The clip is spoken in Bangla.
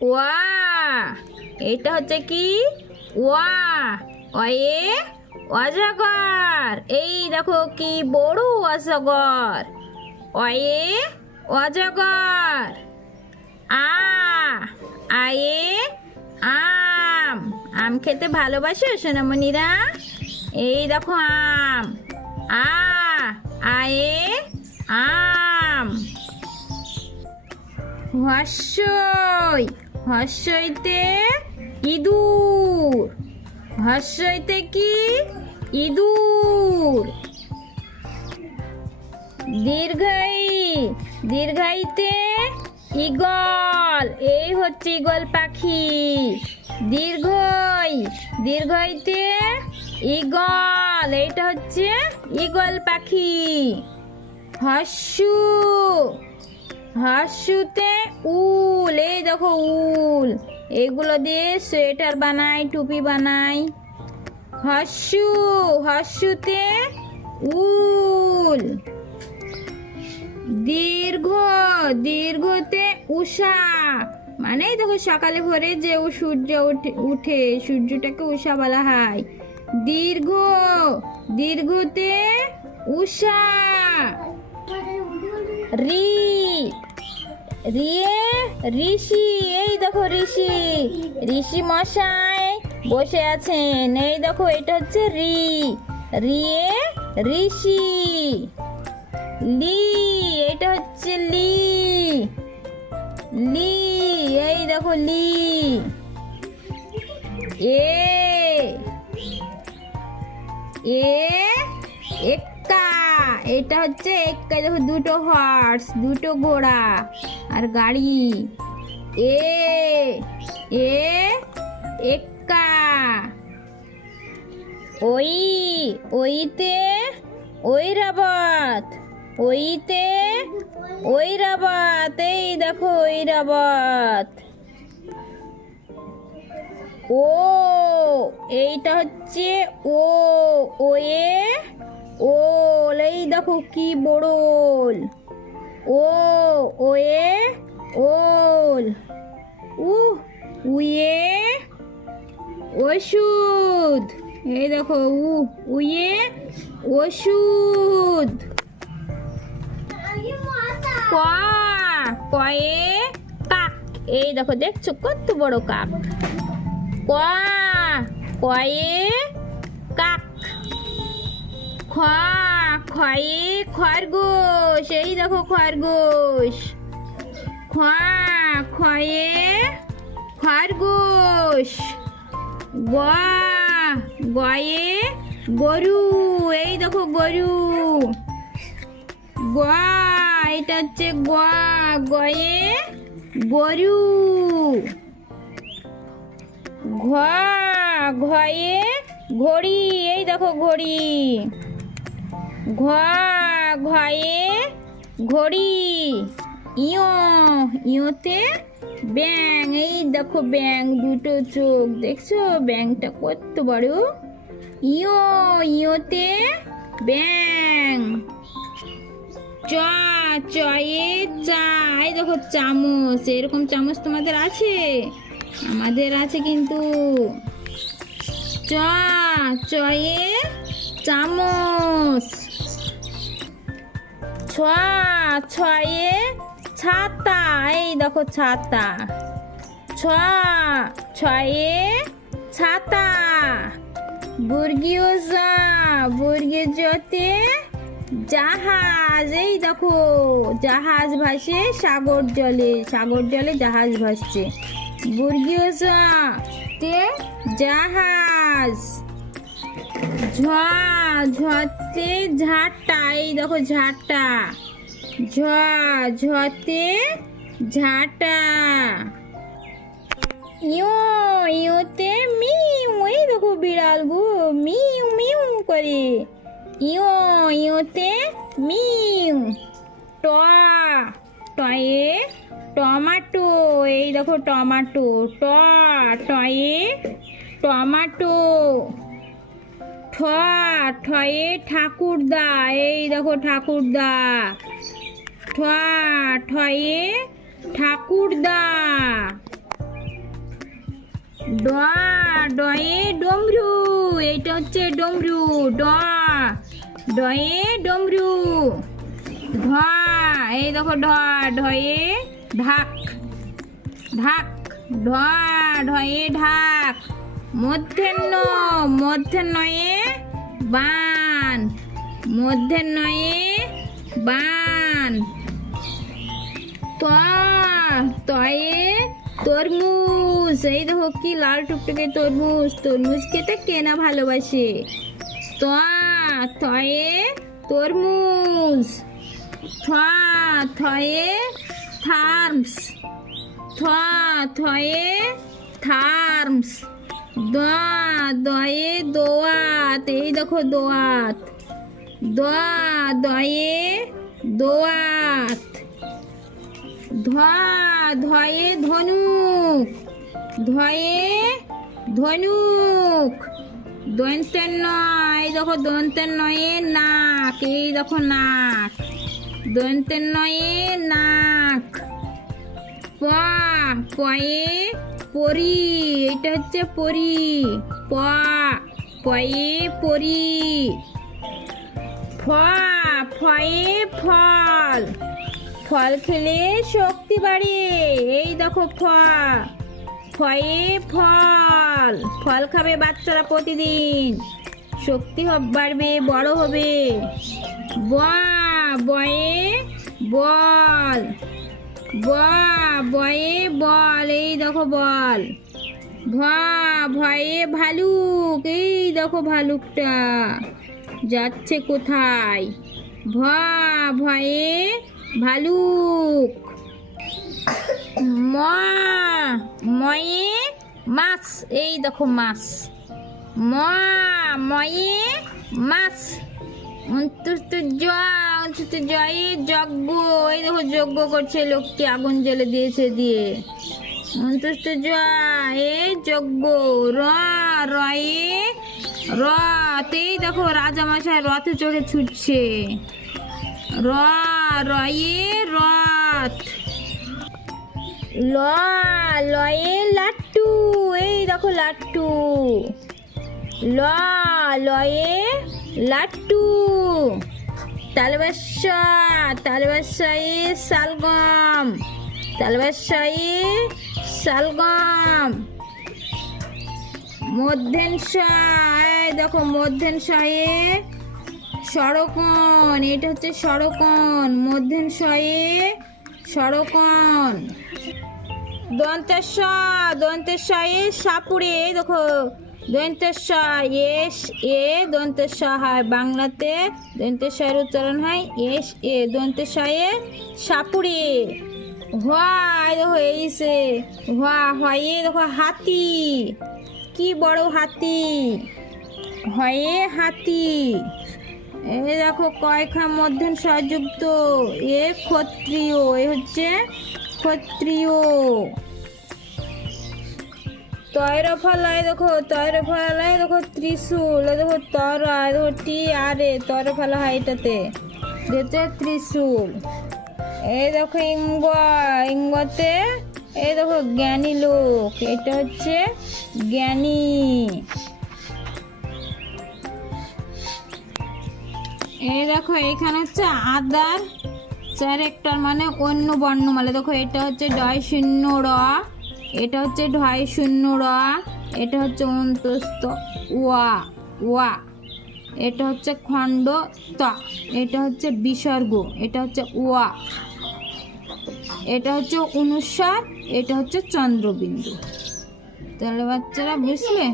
ওয়া। এটা হচ্ছে কি? ওয়া। অয়ে অজগর। এই দেখো কি বড় অজগর। অয়ে অজগর। আ। আয়ে আম। আম খেতে ভালোবাসো সোনামণিরা? এই দেখো আম। আ। আয়ে আম। হর্ষই। হর্ষইতে ইঁদুর। হর্ষইতে কি? ইঁদুর। দীর্ঘই। দীর্ঘাইতে ঈগল। এই হচ্ছে ঈগল পাখি। দীর্ঘই। দীর্ঘইতে ঈগল। এইটা হচ্ছে ঈগল পাখি। হর্ষু। হর্ষুতে উল। এই দেখো উল। এগুলো দিয়ে সোয়েটার বানাই, টুপি বানাই। হর্ষু। হর্ষুতে উল। দীর্ঘ। দীর্ঘতে উষা। মানে দেখো সকালে ভোরে যে সূর্য উঠে সূর্যটাকে উষা বলা হয়। দীর্ঘ। দীর্ঘতে উষা। রি। রিয়ে ঋষি। এই দেখো ঋষি। ঋষি মশাই বসে আছেন। এই দেখো এটা হচ্ছে রি। রিয়ে ঋষি। লি। এটা হচ্ছে লি। লি। এই দেখো লি। এ। এ এক্কা। এটা হচ্ছে এক্কা। দেখো দুটো হর্স, দুটো ঘোড়া আর গাড়ি। এ। এ এক্কা। ওই। ওইতে ঐরাবত। ওইতে ঐরাবত। এই দেখো ঐরাবত। ও। এইটা হচ্ছে ও। ওয়ে ওল। এই দেখো কি বড় ওল। ও। ওয়ে ওল। উয়ে ওষুধ। এই দেখো উয়ে ওষুধ। ক। কয়ে কাক। এই দেখো দেখছো কত বড় কাক। ক। কয়ে কাক। খ। খয়ে খরগোশ। এই দেখো খরগোশ। খ। খয়ে খরগোশ। গ। গয়ে গরু। এই দেখো গরু। গ। এটা হচ্ছে গ। গয়ে গরু। ঘ। ঘয়ে ঘড়ি। এই দেখো ঘড়ি। ঘ। ঘয়ে ঘড়ি। ইয়। ইয়তে ব্যাং। এই দেখো ব্যাং, দুটো চোখ দেখছো ব্যাংটা কত বড়। ইয়। ইয়তে ব্যাং। চ। চয়ে চা। এই দেখো চামচ। এরকম চামচ তোমাদের আছে? আমাদের আছে কিন্তু। চ। চয়ে চামচ। ছ। ছয়ে ছাতা। এই দেখো ছাতা। ছ। ছয়ে ছাতা। বর্গীয় জ। বর্গীয় জতে জাহাজ। এই দেখো জাহাজ ভাসে সাগর জলে। সাগর জলে জাহাজ ভাসছে। বর্গীয় জ তে জাহাজ। ঝ। ঝতে ঝাঁটা। এই দেখো ঝাঁটা। ঝ। ঝতে ঝাঁটা। ইয়ো। ইয়োতে মিউ। এই দেখো বিড়াল গো মিউ মিউ করে। ইয়ো। ইয়োতে মিউ। ট। টয়ে টমাটো। এই দেখো টমাটো। ট। টয়ে টমাটো। ঠ। ঠয়ে ঠাকুরদা। এই দেখো ঠাকুরদা। ঠ। ঠয়ে ঠাকুরদা। ড, ডয়ে ডমরু, এইটা হচ্ছে ডমরু। ড, ডয়ে ডমরু। ঢ, এই দেখো ঢ, ঢয়ে ঢাক, ঢাক। ঢ, ঢয়ে ঢাক। মধ্যাহ্ন, মধ্যাহ্নয়ে বান, মধ্যাহ্নয়ে বান। ত, তয়ে তরমুজ, এই দেখো কি লাল টুকটুকে তরমুজ। তরমুজ খেতে কে না ভালোবাসে। ত, থয়ে তরমুজ। থ, থয়ে থার্মস, থ, থয়ে থার্মস। দ, দয়ে দোয়াত, এই দেখো দোয়াত। দ, দয়ে দোয়াত। ধ, ধয়ে ধনুক, ধয়ে ধনুক। দন্তের নয়, এই দেখো দন্তের নয়ে নাক, এই দেখো নাক। দন্তের নয়ে নাক। প, পয়ে পরি, এটা হচ্ছে পরি। প, পয়ে পরি। ফ, ফয়ে ফল, ফল খেলে শক্তি বাড়ে, এই দেখো ফ, ফয়ে ফল। ফল খাবে বাচ্চারা প্রতিদিন, শক্তি বাড়বে, বড় হবে। ব, বয়ে বল, ব, বয়ে বল, এই দেখো বল। ভ, ভয়ে ভালুক, এই দেখো ভালুকটা যাচ্ছে কোথায়। ভ, ভয়ে ভালুক। ম, ময়ে মাছ, এই দেখো মাছ। ম, ময়ে মাছ। জয়ে যজ্ঞ, এই দেখো যজ্ঞ করছে লোকটি, আগুন জ্বেলে দিয়েছে দিয়ে। জয়ে যজ্ঞ। র, রয়ে রথ, এই দেখো রাজামশাই রথে চড়ে ছুটছে। র, রয়ে রথ। ল, লয়ে লাট্টু, এই দেখো লাট্টু। ল, লয়ে লাট্টু। তালবাসা, তালবাসায়ে শালগম, তালবাসায়ে শালগম। মধ্যাহ্নশয়, দেখো মধ্যাহ্নশয়ে সড়কন, এটা হচ্ছে সড়কন। মধ্যাহ্নশয়ে সড়কন। দন্তেশ, দন্তেশয়ে সাপুড়ে, এই দেখো দন্তেশ এস এ দন্তেশ হয়, বাংলাতে দন্তেশের উচ্চারণ হয় এস এ। দন্তেশয়ে সাপুড়ে। হওয়া, এই দেখো এইসে হওয়া, হয়ে দেখো হাতি, কি বড় হাতি। হয়ে হাতি। এই দেখো কয়খান মধ্যাহ্ন যুক্ত, এ ক্ষত্রিয়, এ হচ্ছে ক্ষত্রিয়। তৈরফলায় দেখো, তৈরফলায় দেখো ত্রিশূল, দেখো তরা, দেখো টি আরে তৈরফলা হয় এটাতে, যেটা ত্রিশূল। এই দেখো ইঙ্গ, ইঙ্গতে এই দেখো জ্ঞানী লোক, এটা হচ্ছে জ্ঞানী। এই দেখো এখানে হচ্ছে আদার ক্যারেক্টার মানে অন্য বর্ণমালা, দেখো এটা হচ্ছে ডয় শূন্য র, এটা হচ্ছে ঢয় শূন্য র, এটা হচ্ছে অন্তস্থ ওয়া ওয়া, এটা হচ্ছে খণ্ড ত, এটা হচ্ছে বিসর্গ, এটা হচ্ছে ওয়া, এটা হচ্ছে অনুস্বার, এটা হচ্ছে চন্দ্রবিন্দু। তাহলে বাচ্চারা বুঝলে?